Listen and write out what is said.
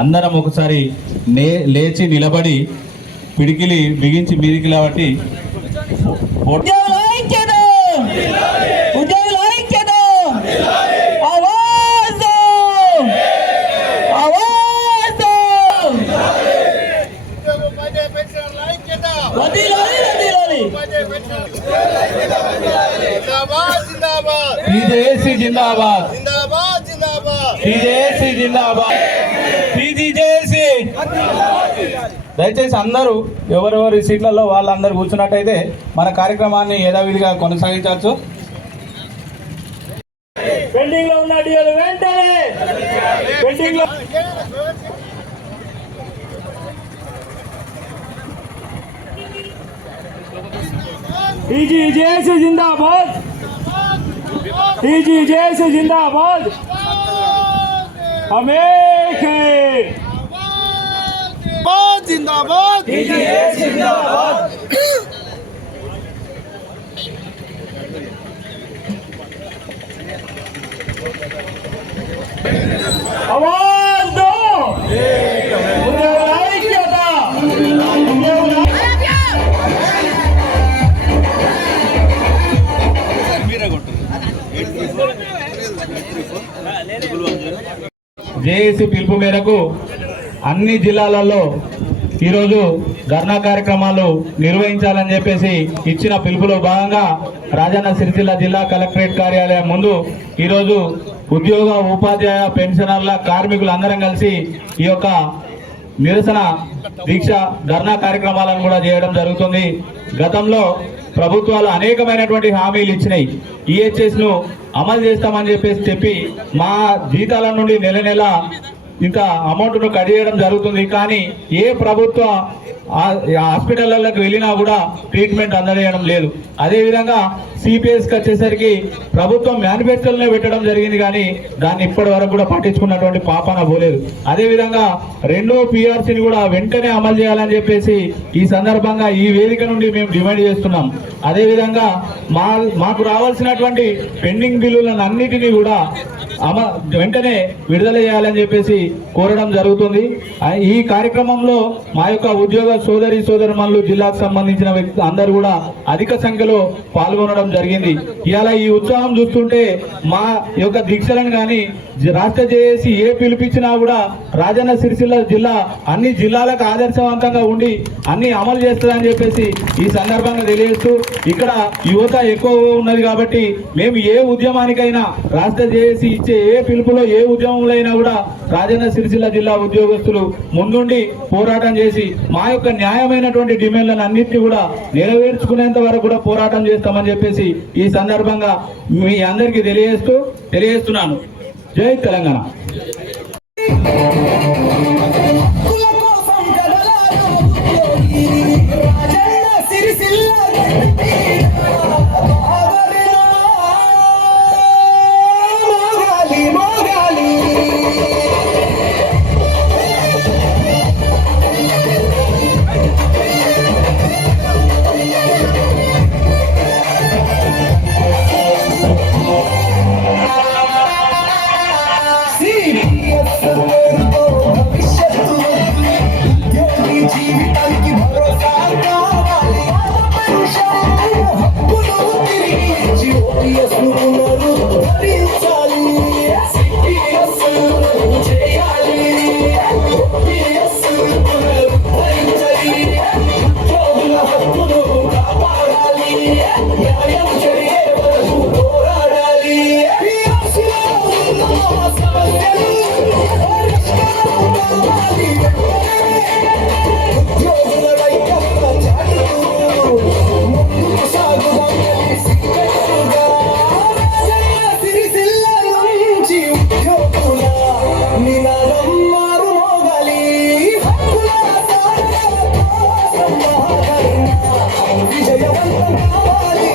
అందరం ఒకసారి లేచి నిలబడి పిడికిలి బిగించి మీదికి లేవట్టి పీజేఏసీ జిందాబాద్, పీజేఏసీ జిందాబాద్, పీజేఏసీ. దయచేసి అందరూ ఎవరెవరి సీట్లలో వాళ్ళందరూ కూర్చున్నట్టయితే మన కార్యక్రమాన్ని యథావిధిగా కొనసాగించవచ్చు. పెండింగ్ లో ఉన్న డియోలు వెంటనే పెండింగ్ లో टीजीजेसी जिंदाबाद, टीजीजेसी जिंदाबाद, हमें जिंदाबाद, टीजीजेसी जिंदाबाद. आवाज दो, జేఏసీ పిలుపు మేరకు అన్ని జిల్లాలలో ఈరోజు ధర్నా కార్యక్రమాలు నిర్వహించాలని చెప్పేసి ఇచ్చిన పిలుపులో భాగంగా రాజన్న సిరిసిల్ల జిల్లా కలెక్టరేట్ కార్యాలయం ముందు ఈరోజు ఉద్యోగ ఉపాధ్యాయ పెన్షనర్ల కార్మికులు అందరం కలిసి ఈ యొక్క నిరసన దీక్ష ధర్నా కార్యక్రమాలను కూడా చేయడం జరుగుతుంది. గతంలో ప్రభుత్వాలు అనేకమైనటువంటి హామీలు ఇచ్చినాయి. ఈహెచ్ఎస్ ను అమలు చేస్తామని చెప్పి మా జీతాల నుండి నెల నెల ఇంత అమౌంట్ను కట్ చేయడం జరుగుతుంది. కానీ ఏ ప్రభుత్వ హాస్పిటళ్ళకి వెళ్ళినా కూడా ట్రీట్మెంట్ అందజేయడం లేదు. అదేవిధంగా సిపిఎస్కి వచ్చేసరికి ప్రభుత్వం మేనిఫెస్టోలనే పెట్టడం జరిగింది, కానీ దాన్ని ఇప్పటి వరకు కూడా పట్టించుకున్నటువంటి పాపాన పోలేదు. అదేవిధంగా రెండో పిఆర్సీని కూడా వెంటనే అమలు చేయాలని చెప్పేసి ఈ సందర్భంగా ఈ వేదిక నుండి మేము డిమాండ్ చేస్తున్నాం. అదేవిధంగా మాకు రావాల్సినటువంటి పెండింగ్ బిల్లులను అన్నిటినీ కూడా వెంటనే విడుదల చేయాలని చెప్పేసి కోరడం జరుగుతుంది. ఈ కార్యక్రమంలో మా యొక్క ఉద్యోగ సోదరిమణులు జిల్లాకు సంబంధించిన వ్యక్తులు అందరూ కూడా అధిక సంఖ్యలో పాల్గొనడం జరిగింది. ఇవాళ ఈ ఉత్సాహం చూస్తుంటే మా యొక్క దీక్షలను కానీ రాష్ట్ర జేఏసీ ఏ పిలిపించినా కూడా రాజన్న సిరిసిల్ల జిల్లా అన్ని జిల్లాలకు ఆదర్శవంతంగా ఉండి అన్ని అమలు చేస్తుందని చెప్పేసి ఈ సందర్భంగా తెలియజేస్తూ, ఇక్కడ యువత ఎక్కువ ఉన్నది కాబట్టి మేము ఏ ఉద్యమానికైనా రాష్ట్ర జేఏసీ ఇచ్చే ఏ పిలుపులో ఏ ఉద్యమంలో అయినా కూడా రాజన్న సిరిసిల్ల జిల్లా ఉద్యోగస్తులు ముందుండి పోరాటం చేసి మా యొక్క న్యాయమైనటువంటి డిమాండ్లను అన్నింటినీ కూడా నెరవేర్చుకునేంత వరకు కూడా పోరాటం చేస్తామని చెప్పేసి ఈ సందర్భంగా మీ అందరికీ తెలియజేస్తున్నాను. జై తెలంగాణ. విజయవంతం కావాలి.